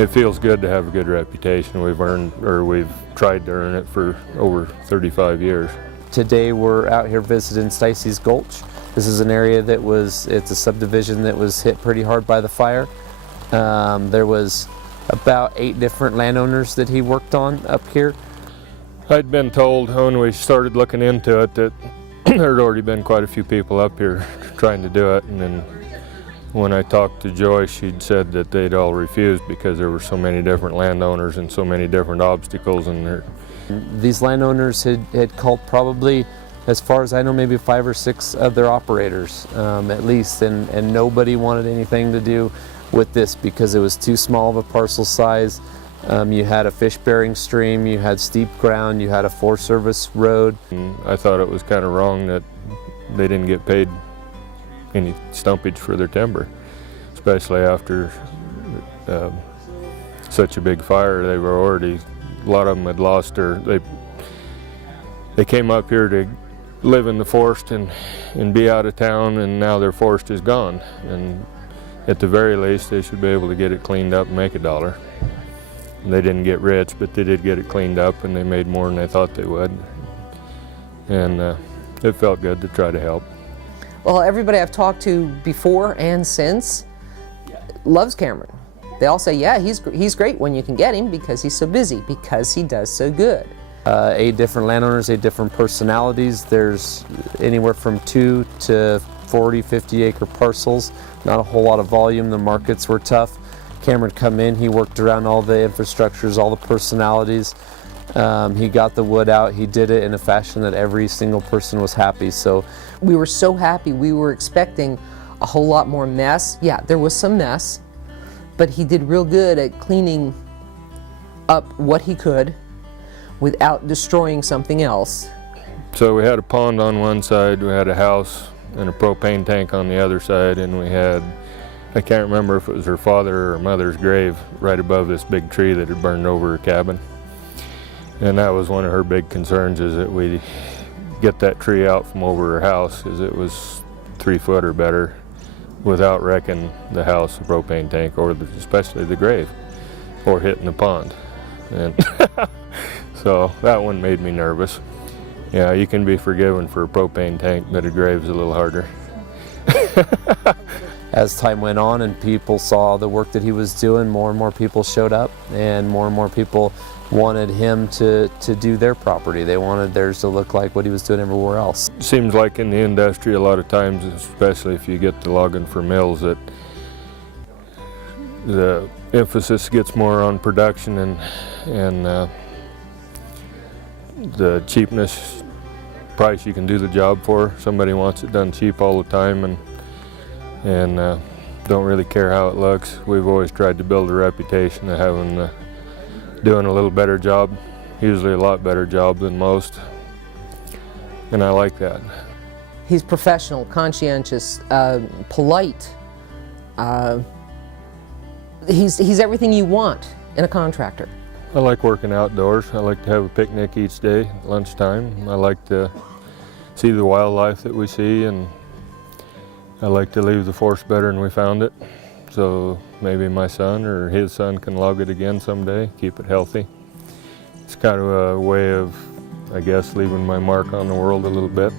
It feels good to have a good reputation. We've tried to earn it for over 35 years. Today we're out here visiting Stices Gulch. This is an area it's a subdivision that was hit pretty hard by the fire. There was about 8 different landowners that he worked on up here. I'd been told when we started looking into it that there'd already been quite a few people up here trying to do it, and then when I talked to Joy, she'd said that they'd all refused because there were so many different landowners and so many different obstacles in there. These landowners had called probably, as far as I know, maybe 5 or 6 of their operators at least, and nobody wanted anything to do with this because it was too small of a parcel size. You had a fish-bearing stream, you had steep ground, you had a Forest Service road. And I thought it was kind of wrong that they didn't get paid any stumpage for their timber, especially after such a big fire. They were already, a lot of them had lost they came up here to live in the forest and be out of town, and now their forest is gone. And at the very least, they should be able to get it cleaned up and make $1. And they didn't get rich, but they did get it cleaned up, and they made more than they thought they would. And it felt good to try to help. Well, everybody I've talked to before and since loves Cameron. They all say, yeah, he's great when you can get him because he's so busy, because he does so good. 8 different landowners, 8 different personalities. There's anywhere from 2 to 40, 50 acre parcels. Not a whole lot of volume. The markets were tough. Cameron come in, he worked around all the infrastructures, all the personalities. He got the wood out, he did it in a fashion that every single person was happy. So we were so happy. We were expecting a whole lot more mess. Yeah, there was some mess, but he did real good at cleaning up what he could without destroying something else. So we had a pond on one side, we had a house and a propane tank on the other side, and we had, I can't remember if it was her father or mother's grave right above this big tree that had burned over her cabin. And that was one of her big concerns, is that we get that tree out from over her house, because it was 3 foot or better without wrecking the house, the propane tank, or especially the grave, or hitting the pond. And so that one made me nervous. Yeah, you can be forgiven for a propane tank, but a grave's a little harder. as time went on and people saw the work that he was doing, more and more people showed up, and more people wanted him to do their property. They wanted theirs to look like what he was doing everywhere else. Seems like in the industry a lot of times, especially if you get the logging for mills, that the emphasis gets more on production and the cheapness price you can do the job for. Somebody wants it done cheap all the time and don't really care how it looks. We've always tried to build a reputation of having doing a little better job, usually a lot better job than most, and I like that. He's professional, conscientious, polite. He's everything you want in a contractor. I like working outdoors. I like to have a picnic each day at lunchtime. I like to see the wildlife that we see, and I like to leave the forest better than we found it. So maybe my son or his son can log it again someday, keep it healthy. It's kind of a way of, I guess, leaving my mark on the world a little bit.